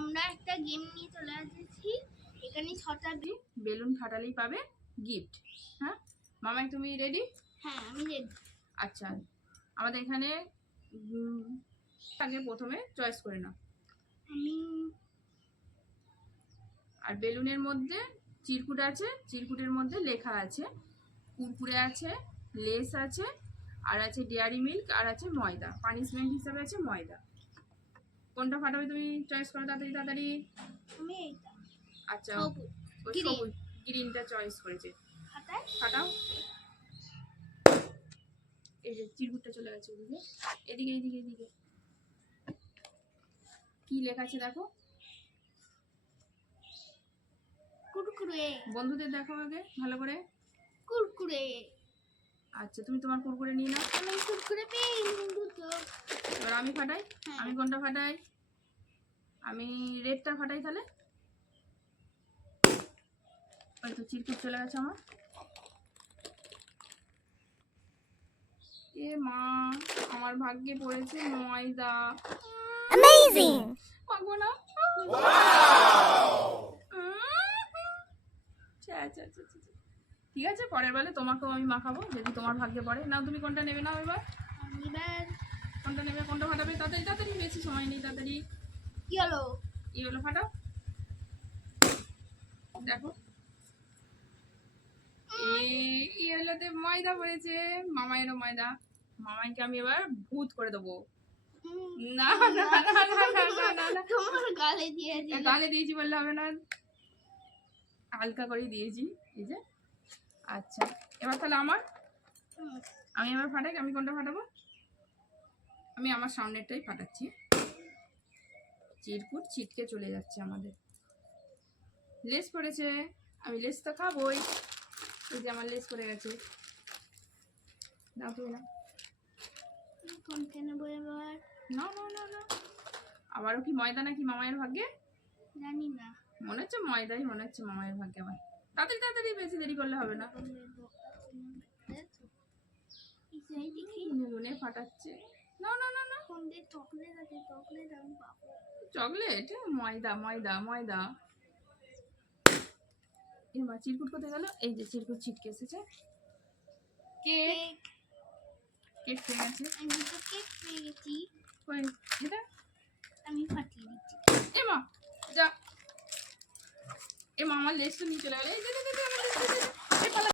আমরা একটা গেম নিয়ে চলে এসেছি। এখানে 6টা বেলুন ফাটালেই পাবে গিফট। হ্যাঁ মামাই, তুমি রেডি? হ্যাঁ আমি রেডি। আচ্ছা, আমাদের এখানে আগে প্রথমে চয়েস করে নাও। আমি আর বেলুনের মধ্যে চিরকুট আছে, চিরকুটের মধ্যে লেখা আছে কুরকুরে আছে, লেস আছে, আর আছে ডেয়ারি মিল্ক, আর আছে ময়দা। পানিশমেন্ট হিসাবে আছে ময়দা। কোনটা ফাটাবে তুমি চয়েস করো তাড়াতাড়ি তাড়াতাড়ি। আমি এইটা আচ্ছা, সবুজ ওই গ্রিন সবুজ গ্রিনটা চয়েস করেছে। ফাটাই। ফাটাও। এই যে চিরকুটটা চলে গেছে ওদিকে, এদিকে এদিকে এদিকে। কি লেখা আছে দেখো, কুরকুরে। বন্ধুদের দেখো আগে ভালো করে। কুরকুরে। আচ্ছা, তুমি তোমার কুরকুরে নিয়ে নাও। আমি কুরকুরে পেয়ে দুটো। এবার আমি ফাটাই। আমি কোনটা ফাটাই? আমি রেডটা ফাটাই তাহলে। ওই তো চিরকুট চলে গেছে আমার। এ মা, আমার ভাগ্যে পড়েছে ময়দা। অ্যামেজিং। পাবো না। ঠিক আছে, পরের বেলা তোমাকেও আমি মাখাবো যদি তোমার ভাগ্যে পড়ে। নাও তুমি কোনটা নেবে? নাও এবার এবার কোনটা নেবে, কোনটা ফাটাবে? তাড়াতাড়ি তাড়াতাড়ি, বেশি সময় নেই, তাড়াতাড়ি। ইয়েলো। ইয়েলো ফাটাও। দেখো ইয়েলোতে ময়দা পড়েছে, মামাইয়েরও ময়দা। মামাইকে আমি এবার ভূত করে দেবো। না না না না না না না, তোমার গালে দিয়েছি। গালে দিয়েছি বললে হবে না, হালকা করে দিয়েছি। এই যে আচ্ছা, এবার তাহলে আমি এবার ফাটাই। আমি কোনটা ফাটাবো? আমি আমার সামনেরটাই ফাটাচ্ছি। চিরকুট ছিটকে চলে যাচ্ছে আমাদের। লেস পড়েছে, আমি লেস তো খাবোই। এই যে আমার লেস পড়ে গেছে। দাও তুমি না। কোনটা নেবো এবার? না না না না, আবারও কি ময়দা নাকি মামাইয়ের ভাগ্যে? জানি না, মনে হচ্ছে ময়দাই, মনে হচ্ছে মামাইয়ের ভাগ্যে আমার। তাড়াতাড়ি তাড়াতাড়ি, বেশি দেরি করলে হবে না। নুনে ফাটাচ্ছে। না না না না, চকলেট আছে, চকলেট আমি পাবো। চকলেট? ময়দা ময়দা ময়দা। এবার চিরকুট কোথায় গেল? এই যে চিরকুট ছিটকে এসেছে। কেক, কেক পেয়ে গেছে। আমি তো কেক পেয়ে গেছি। কই এটা? আমি ফাটিয়ে দিচ্ছি। এমা যা, এমা আমার লেস তো নিয়ে চলে গেল। এই যে